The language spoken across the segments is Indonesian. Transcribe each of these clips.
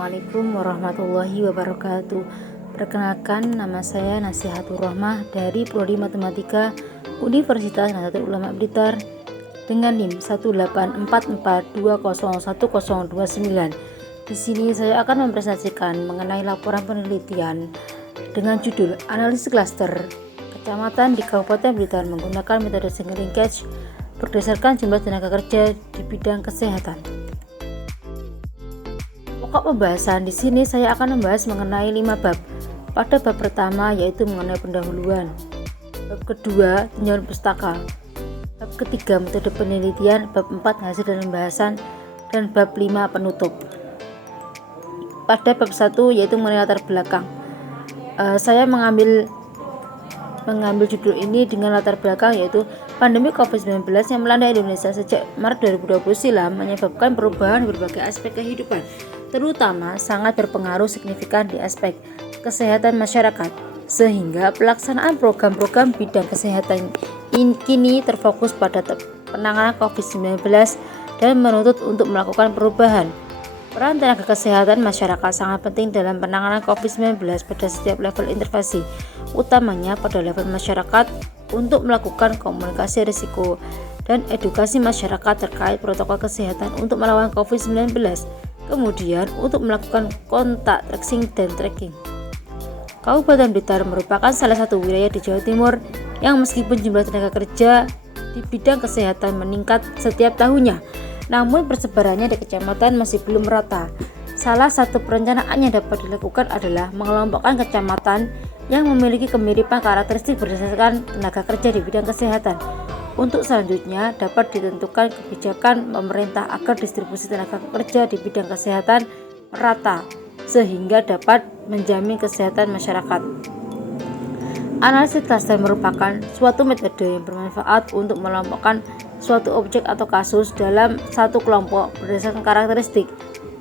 Assalamualaikum warahmatullahi wabarakatuh. Perkenalkan, nama saya Nasihatur Rohmah dari Prodi Matematika Universitas Nahdlatul Ulama Blitar dengan NIM 18442010029. Di sini saya akan mempresentasikan mengenai laporan penelitian dengan judul Analisis Klaster Kecamatan di Kabupaten Blitar menggunakan metode single linkage berdasarkan jumlah tenaga kerja di bidang kesehatan. Pokok pembahasan di sini saya akan membahas mengenai 5 bab. Pada bab pertama yaitu mengenai pendahuluan, bab kedua tinjauan pustaka, bab ketiga metode penelitian, bab 4 hasil dan pembahasan, dan bab 5 penutup. Pada bab 1 yaitu mengenai latar belakang, saya mengambil judul ini dengan latar belakang yaitu pandemi COVID-19 yang melanda Indonesia sejak Maret 2020 silam menyebabkan perubahan berbagai aspek kehidupan, terutama sangat berpengaruh signifikan di aspek kesehatan masyarakat, sehingga pelaksanaan program-program bidang kesehatan kini terfokus pada penanganan COVID-19 dan menuntut untuk melakukan perubahan. Peran tenaga kesehatan masyarakat sangat penting dalam penanganan COVID-19 pada setiap level intervensi, utamanya pada level masyarakat untuk melakukan komunikasi risiko dan edukasi masyarakat terkait protokol kesehatan untuk melawan COVID-19. Kemudian untuk melakukan kontak tracing dan tracking. Kabupaten Blitar merupakan salah satu wilayah di Jawa Timur yang meskipun jumlah tenaga kerja di bidang kesehatan meningkat setiap tahunnya, namun persebarannya di kecamatan masih belum merata. Salah satu perencanaan yang dapat dilakukan adalah mengelompokkan kecamatan yang memiliki kemiripan karakteristik berdasarkan tenaga kerja di bidang kesehatan. Untuk selanjutnya dapat ditentukan kebijakan pemerintah agar distribusi tenaga kerja di bidang kesehatan merata sehingga dapat menjamin kesehatan masyarakat. Analisis klaster merupakan suatu metode yang bermanfaat untuk mengelompokkan suatu objek atau kasus dalam satu kelompok berdasarkan karakteristik.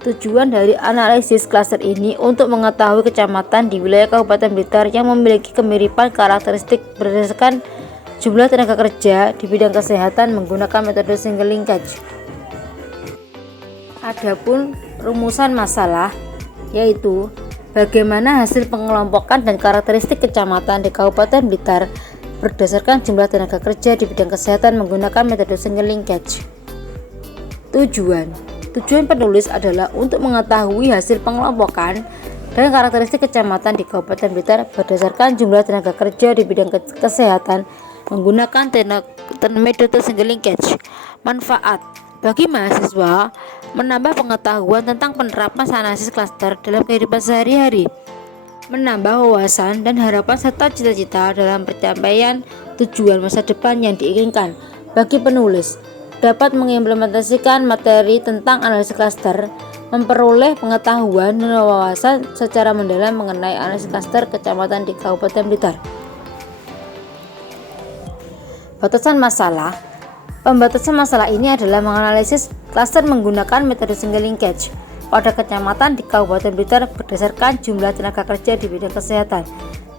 Tujuan dari analisis klaster ini untuk mengetahui kecamatan di wilayah Kabupaten Blitar yang memiliki kemiripan karakteristik berdasarkan jumlah tenaga kerja di bidang kesehatan menggunakan metode single linkage. Adapun rumusan masalah yaitu bagaimana hasil pengelompokan dan karakteristik kecamatan di Kabupaten Blitar berdasarkan jumlah tenaga kerja di bidang kesehatan menggunakan metode single linkage. Tujuan penulis adalah untuk mengetahui hasil pengelompokan dan karakteristik kecamatan di Kabupaten Blitar berdasarkan jumlah tenaga kerja di bidang kesehatan menggunakan metode single linkage. Manfaat bagi mahasiswa menambah pengetahuan tentang penerapan analisis klaster dalam kehidupan sehari-hari, menambah wawasan dan harapan serta cita-cita dalam pencapaian tujuan masa depan yang diinginkan. Bagi penulis dapat mengimplementasikan materi tentang analisis klaster, memperoleh pengetahuan dan wawasan secara mendalam mengenai analisis klaster kecamatan di Kabupaten Blitar. Batasan masalah. Pembatasan masalah ini adalah menganalisis klaster menggunakan metode single linkage pada kecamatan di Kabupaten Blitar berdasarkan jumlah tenaga kerja di bidang kesehatan.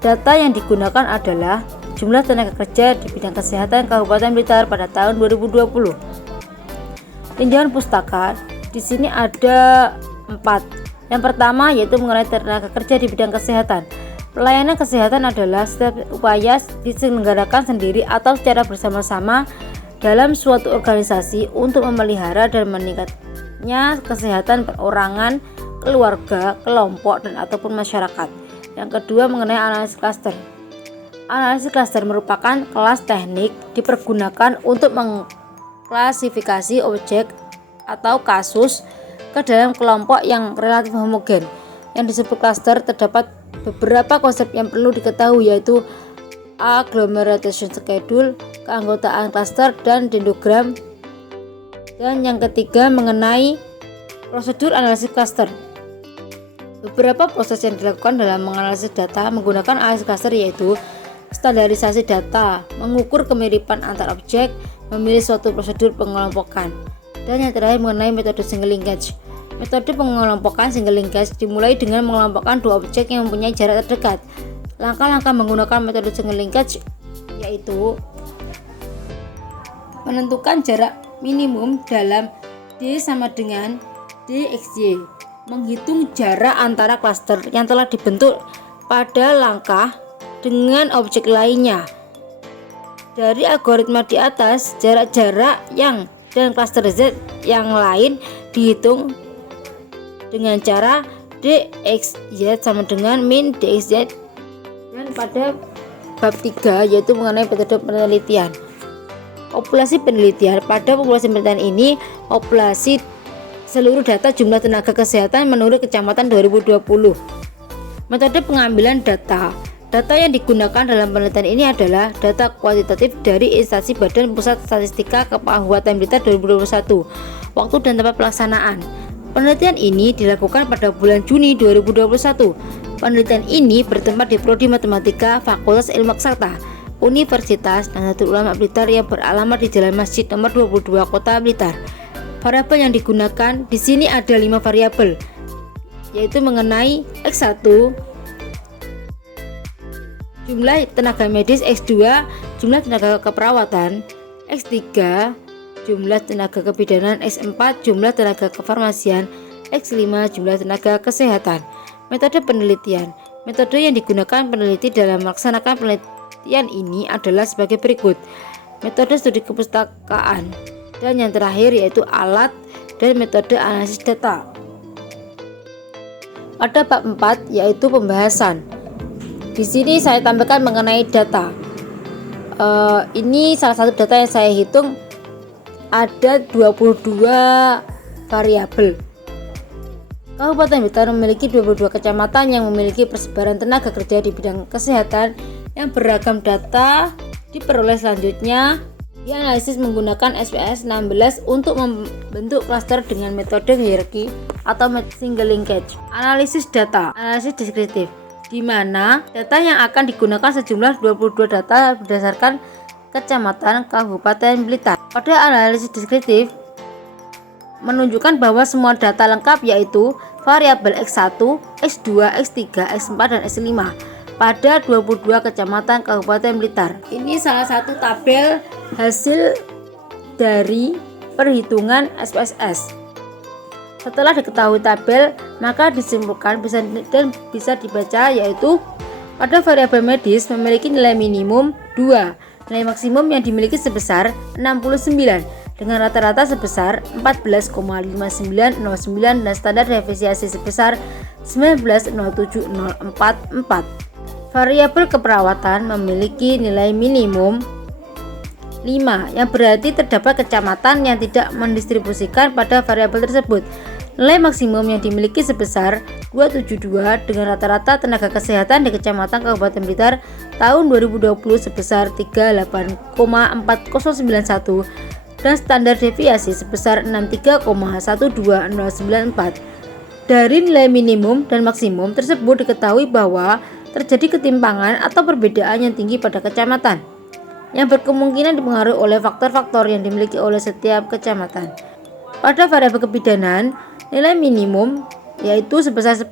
Data yang digunakan adalah jumlah tenaga kerja di bidang kesehatan Kabupaten Blitar pada tahun 2020. Tinjauan pustaka di sini ada 4. Yang pertama yaitu mengenai tenaga kerja di bidang kesehatan. Pelayanan kesehatan adalah setiap upaya diselenggarakan sendiri atau secara bersama-sama dalam suatu organisasi untuk memelihara dan meningkatnya kesehatan perorangan, keluarga, kelompok, dan ataupun masyarakat. Yang kedua mengenai analisis klaster. Analisis klaster merupakan kelas teknik dipergunakan untuk mengklasifikasi objek atau kasus ke dalam kelompok yang relatif homogen. Yang disebut klaster terdapat beberapa konsep yang perlu diketahui yaitu agglomeration schedule, keanggotaan klaster, dan dendrogram. Dan yang ketiga mengenai prosedur analisis klaster. Beberapa proses yang dilakukan dalam menganalisis data menggunakan analisis klaster yaitu standarisasi data, mengukur kemiripan antar objek, memilih suatu prosedur pengelompokan, dan yang terakhir mengenai metode single linkage. Metode pengelompokan single linkage dimulai dengan mengelompokkan dua objek yang mempunyai jarak terdekat. Langkah-langkah menggunakan metode single linkage yaitu menentukan jarak minimum dalam D sama dengan DXY, menghitung jarak antara klaster yang telah dibentuk pada langkah dengan objek lainnya. Dari algoritma di atas, jarak-jarak yang dan klaster Z yang lain dihitung dengan cara dxz sama dengan min dxz. Dan pada bab 3 yaitu mengenai metode penelitian. Populasi penelitian. Pada populasi penelitian ini, populasi seluruh data jumlah tenaga kesehatan menurut kecamatan 2020. Metode pengambilan data. Data yang digunakan dalam penelitian ini adalah data kuantitatif dari instansi Badan Pusat Statistika Kabupaten Blitar 2021. Waktu dan tempat pelaksanaan. Penelitian ini dilakukan pada bulan Juni 2021. Penelitian ini bertempat di Prodi Matematika Fakultas Ilmu Eksakta Universitas Nahdlatul Ulama Blitar yang beralamat di Jalan Masjid nomor 22 Kota Blitar. Variabel yang digunakan di sini ada 5 variabel, yaitu mengenai X1 jumlah tenaga medis, X2 jumlah tenaga keperawatan, X3 jumlah tenaga kebidanan, X4 jumlah tenaga kefarmasian, X5 jumlah tenaga kesehatan. Metode penelitian. Metode yang digunakan peneliti dalam melaksanakan penelitian ini adalah sebagai berikut. Metode studi kepustakaan, dan yang terakhir yaitu alat dan metode analisis data. Pada bab 4 yaitu pembahasan. Di sini saya tambahkan mengenai data. Ini salah satu data yang saya hitung, ada 22 variabel. Kabupaten Blitar memiliki 22 kecamatan yang memiliki persebaran tenaga kerja di bidang kesehatan yang beragam. Data diperoleh selanjutnya dianalisis menggunakan SPSS 16 untuk membentuk klaster dengan metode hierarki atau single linkage. Analisis data, analisis deskriptif, di mana data yang akan digunakan sejumlah 22 data berdasarkan kecamatan Kabupaten Blitar. Pada analisis deskriptif menunjukkan bahwa semua data lengkap yaitu variabel X1, X2, X3, X4, dan X5 pada 22 kecamatan Kabupaten Blitar. Ini salah satu tabel hasil dari perhitungan SPSS. Setelah diketahui tabel, maka disimpulkan bisa dibaca yaitu pada variabel medis memiliki nilai minimum 2, nilai maksimum yang dimiliki sebesar 69 dengan rata-rata sebesar 14,5909 dan standar deviasi sebesar 19,07044. Variabel keperawatan memiliki nilai minimum 5, yang berarti terdapat kecamatan yang tidak mendistribusikan pada variabel tersebut. Nilai maksimum yang dimiliki sebesar 272 dengan rata-rata tenaga kesehatan di Kecamatan Kabupaten Blitar tahun 2020 sebesar 38,4091 dan standar deviasi sebesar 63,12094. Dari nilai minimum dan maksimum tersebut diketahui bahwa terjadi ketimpangan atau perbedaan yang tinggi pada kecamatan, yang berkemungkinan dipengaruhi oleh faktor-faktor yang dimiliki oleh setiap kecamatan. Pada variabel kebidanan, nilai minimum yaitu sebesar 10,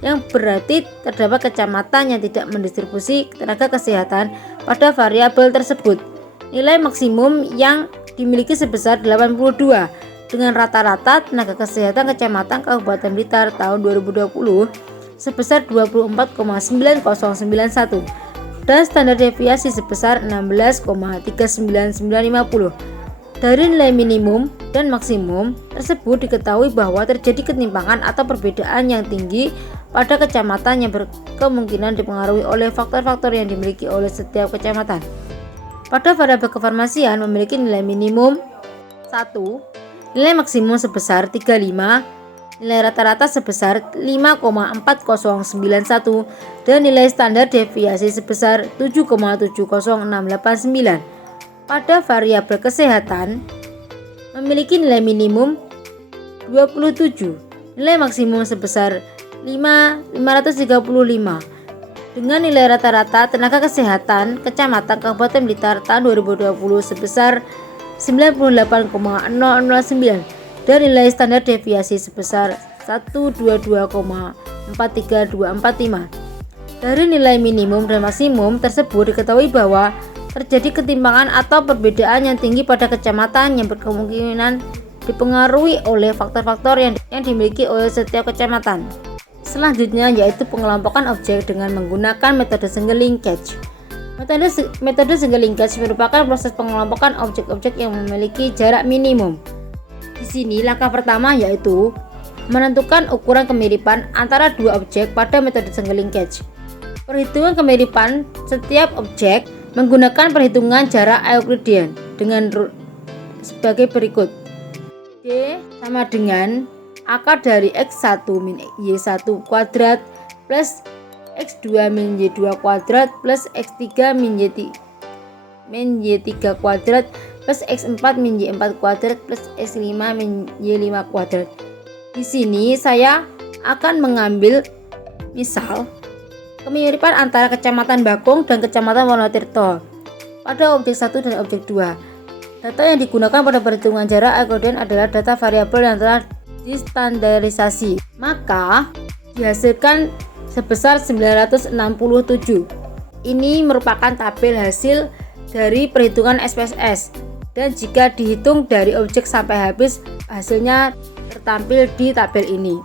yang berarti terdapat kecamatan yang tidak mendistribusi tenaga kesehatan pada variabel tersebut. Nilai maksimum yang dimiliki sebesar 82 dengan rata-rata tenaga kesehatan kecamatan Kabupaten Blitar tahun 2020 sebesar 24,90091 dan standar deviasi sebesar 16,39950. Dari nilai minimum dan maksimum tersebut diketahui bahwa terjadi ketimpangan atau perbedaan yang tinggi pada kecamatan yang berkemungkinan dipengaruhi oleh faktor-faktor yang dimiliki oleh setiap kecamatan. Pada variabel kefarmasian memiliki nilai minimum 1, nilai maksimum sebesar 35, nilai rata-rata sebesar 5,40091 dan nilai standar deviasi sebesar 7,70689. Pada variabel kesehatan memiliki nilai minimum 27, nilai maksimum sebesar 535 dengan nilai rata-rata tenaga kesehatan Kecamatan Kabupaten Blitar tahun 2020 sebesar 98,009 dan nilai standar deviasi sebesar 122,43245. Dari nilai minimum dan maksimum tersebut diketahui bahwa terjadi ketimpangan atau perbedaan yang tinggi pada kecamatan yang berkemungkinan dipengaruhi oleh faktor-faktor yang dimiliki oleh setiap kecamatan. Selanjutnya yaitu pengelompokan objek dengan menggunakan metode single linkage. Metode single linkage merupakan proses pengelompokan objek-objek yang memiliki jarak minimum. Di sini langkah pertama yaitu menentukan ukuran kemiripan antara dua objek pada metode single linkage. Perhitungan kemiripan setiap objek menggunakan perhitungan jarak Euclidean dengan sebagai berikut. D sama dengan akar dari X1 min Y1 kuadrat plus X2 min Y2 kuadrat plus X3 min Y3 kuadrat plus X4 min Y4 kuadrat plus X5 min Y5 kuadrat. Di sini saya akan mengambil misal kemiripan antara Kecamatan Bakung dan Kecamatan Wonotirto pada objek 1 dan objek 2. Data yang digunakan pada perhitungan jarak Euclidean adalah data variabel yang telah distandarisasi, maka dihasilkan sebesar 967. Ini merupakan tabel hasil dari perhitungan SPSS, dan jika dihitung dari objek sampai habis, hasilnya tertampil di tabel ini.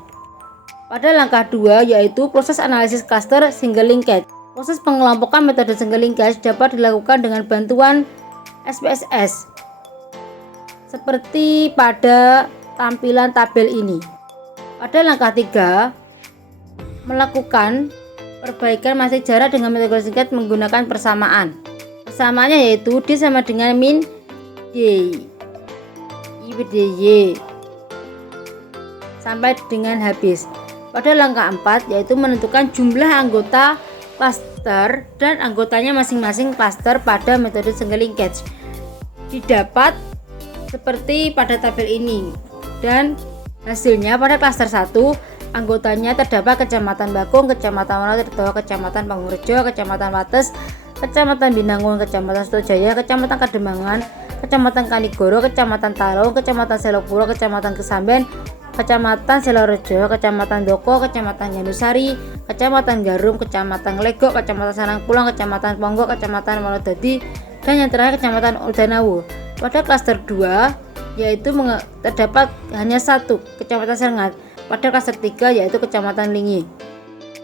Pada langkah 2 yaitu proses analisis cluster single linkage. Proses pengelompokan metode single linkage dapat dilakukan dengan bantuan SPSS seperti pada tampilan tabel ini. Pada langkah 3 melakukan perbaikan masih jarak dengan metode singkat menggunakan persamaan. Persamaannya yaitu D sama dengan min D I Y sampai dengan habis. Pada langkah 4 yaitu menentukan jumlah anggota cluster dan anggotanya masing-masing cluster pada metode single linkage. Didapat seperti pada tabel ini, dan hasilnya pada klaster 1 anggotanya terdapat Kecamatan Bakung, Kecamatan Wonotirto, Kecamatan Pangurjo, Kecamatan Wates, Kecamatan Binangun, Kecamatan Sutojaya, Kecamatan Kademangan, Kecamatan Kanigoro, Kecamatan Tarung, Kecamatan Selopuro, Kecamatan Kesamben, Kecamatan Selorejo, Kecamatan Doko, Kecamatan Yanusari, Kecamatan Garum, Kecamatan Legok, Kecamatan Sarangkulon, Kecamatan Ponggok, Kecamatan Wonodadi, dan yang terakhir Kecamatan Udanawu. Pada klaster 2 yaitu terdapat hanya satu Kecamatan Serengat. Pada klaster 3 yaitu Kecamatan Lingi.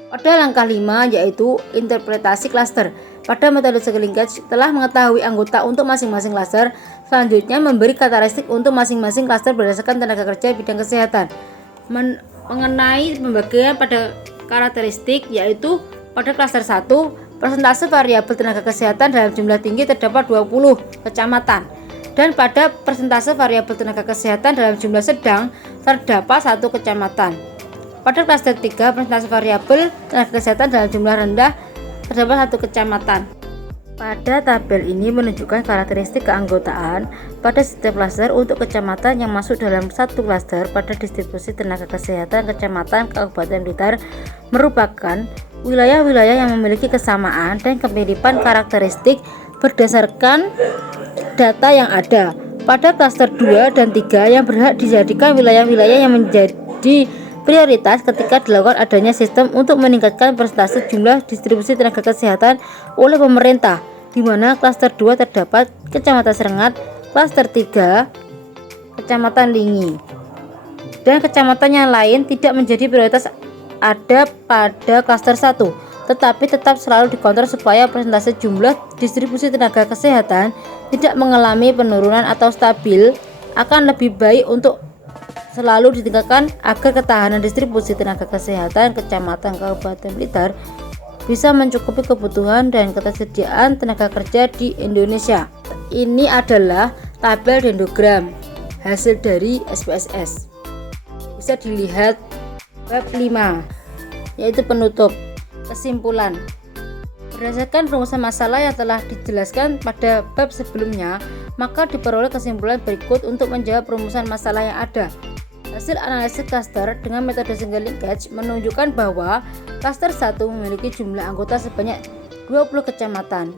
Pada langkah 5 yaitu interpretasi klaster. Pada metode single linkage telah mengetahui anggota untuk masing-masing klaster, selanjutnya memberi karakteristik untuk masing-masing klaster berdasarkan tenaga kerja bidang kesehatan. Mengenai pembagian pada karakteristik yaitu pada klaster 1 persentase variabel tenaga kesehatan dalam jumlah tinggi terdapat 20 kecamatan, dan pada persentase variabel tenaga kesehatan dalam jumlah sedang terdapat 1 kecamatan. Pada klaster 3 persentase variabel tenaga kesehatan dalam jumlah rendah terdapat 1 kecamatan. Pada tabel ini menunjukkan karakteristik keanggotaan pada setiap klaster untuk kecamatan yang masuk dalam satu klaster. Pada distribusi tenaga kesehatan kecamatan Kabupaten Blitar merupakan wilayah-wilayah yang memiliki kesamaan dan kemiripan karakteristik berdasarkan data yang ada. Pada klaster 2 dan 3 yang berhak dijadikan wilayah-wilayah yang menjadi prioritas ketika dilakukan adanya sistem untuk meningkatkan persentase jumlah distribusi tenaga kesehatan oleh pemerintah, di mana klaster 2 terdapat Kecamatan Serengat, klaster 3 Kecamatan Lingi, dan kecamatan yang lain tidak menjadi prioritas ada pada klaster 1, tetapi tetap selalu dikontrol supaya persentase jumlah distribusi tenaga kesehatan tidak mengalami penurunan atau stabil. Akan lebih baik untuk selalu ditingkatkan agar ketahanan distribusi tenaga kesehatan kecamatan Kabupaten Blitar bisa mencukupi kebutuhan dan ketersediaan tenaga kerja di Indonesia. Ini adalah tabel dendrogram hasil dari SPSS. Bisa dilihat bab 5, yaitu penutup. Kesimpulan. Berdasarkan rumusan masalah yang telah dijelaskan pada bab sebelumnya, maka diperoleh kesimpulan berikut untuk menjawab rumusan masalah yang ada. Hasil analisis cluster dengan metode single linkage menunjukkan bahwa cluster 1 memiliki jumlah anggota sebanyak 20 kecamatan.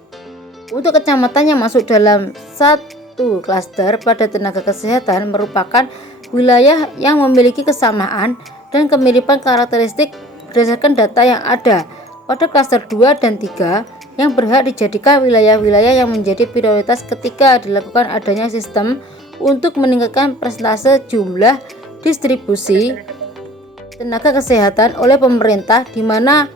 Untuk kecamatan yang masuk dalam satu cluster pada tenaga kesehatan merupakan wilayah yang memiliki kesamaan dan kemiripan karakteristik berdasarkan data yang ada. Pada klaster 2 dan 3 yang berhak dijadikan wilayah-wilayah yang menjadi prioritas ketika dilakukan adanya sistem untuk meningkatkan persentase jumlah distribusi tenaga kesehatan oleh pemerintah, di mana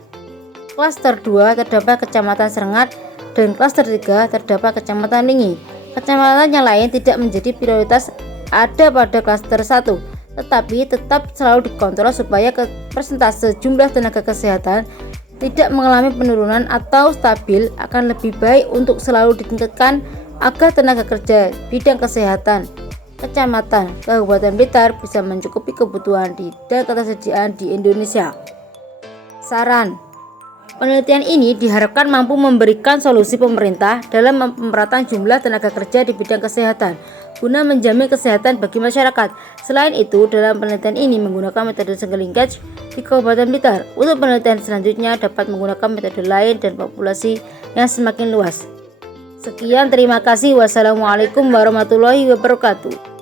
klaster 2 terdapat Kecamatan Serengat dan klaster 3 terdapat Kecamatan Lingi. Kecamatan yang lain tidak menjadi prioritas ada pada klaster 1, tetapi tetap selalu dikontrol supaya persentase jumlah tenaga kesehatan tidak mengalami penurunan atau stabil. Akan lebih baik untuk selalu ditingkatkan agar tenaga kerja bidang kesehatan kecamatan Kabupaten Blitar bisa mencukupi kebutuhan dan ketersediaan di Indonesia. Saran: penelitian ini diharapkan mampu memberikan solusi pemerintah dalam pemerataan jumlah tenaga kerja di bidang kesehatan guna menjamin kesehatan bagi masyarakat. Selain itu, dalam penelitian ini menggunakan metode single linkage di Kabupaten Blitar. Untuk penelitian selanjutnya dapat menggunakan metode lain dan populasi yang semakin luas. Sekian, terima kasih. Wassalamualaikum warahmatullahi wabarakatuh.